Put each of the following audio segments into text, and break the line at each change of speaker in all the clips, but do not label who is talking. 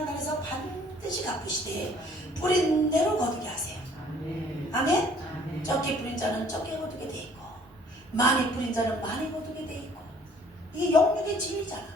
날에서 반드시 갚으시되 뿌린 대로 거두게 하세요.
아멘.
적게 뿌린 자는 적게 거두게 돼 있고 많이 뿌린 자는 많이 거두게 돼 있고 이게 영육의 진리잖아.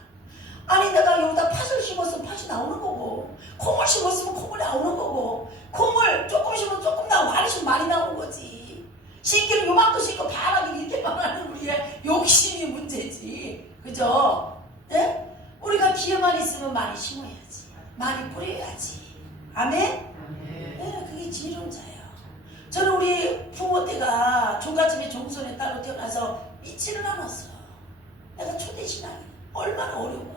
아니 내가 여기다 팥을 심었으면 팥이 나오는 거고 콩을 심었으면 콩이 나오는 거고 콩을 조금 심으면 조금 나오고 많이 심으면 많이 나오는 거지. 신기를 요만큼 심고 바람이 이렇게만 하는 우리의 욕심이 문제지. 그죠? 예? 우리가 기회만 있으면 많이 심어야지. 많이 뿌려야지. 아멘?
아멘.
네, 그게 지혜로운자예요. 저는 우리 부모 때가 종갓집에 종손에 따로 태어나서 믿지를 않았어. 내가 초대신앙이 얼마나 어려워.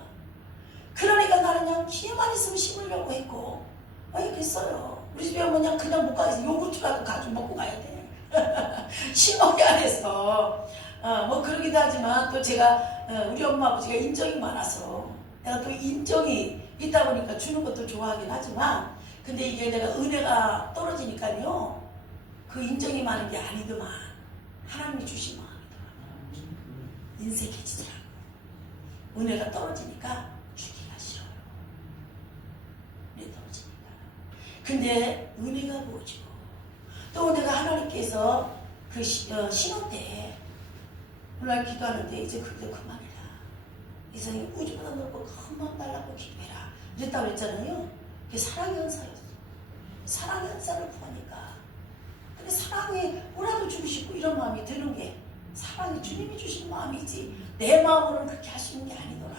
그러니까 나는 그냥 기회만 있으면 심으려고 했고, 알겠어요. 우리 집에 오면 그냥 그냥 못 가겠어. 요구르트라도 가지고 먹고 가야 돼. 심어야 해서. 어, 뭐 그러기도 하지만 또 제가 어, 우리 엄마 아버지가 인정이 많아서 내가 또 인정이 있다 보니까 주는 것도 좋아하긴 하지만 근데 이게 내가 은혜가 떨어지니까요 그 인정이 많은 게 아니더만. 하나님이 주신 마음이더라고 인색해지더라고 은혜가 떨어지니까 주기가 싫어요. 은혜 떨어지니까. 근데 은혜가 부어지고 또 내가 하나님께서 그 시, 어, 신혼 때 오늘 기도하는데 이제 그게 그만이라 이상이 우주보다 넓고 큰 마음 달라고 기도해라. 이랬다고 그랬잖아요. 그게 사랑의 은사였어. 사랑의 은사를 구하니까. 근데 사랑이 뭐라도 주고 싶고 이런 마음이 드는 게 사랑이 주님이 주신 마음이지. 내 마음으로는 그렇게 하시는 게 아니더라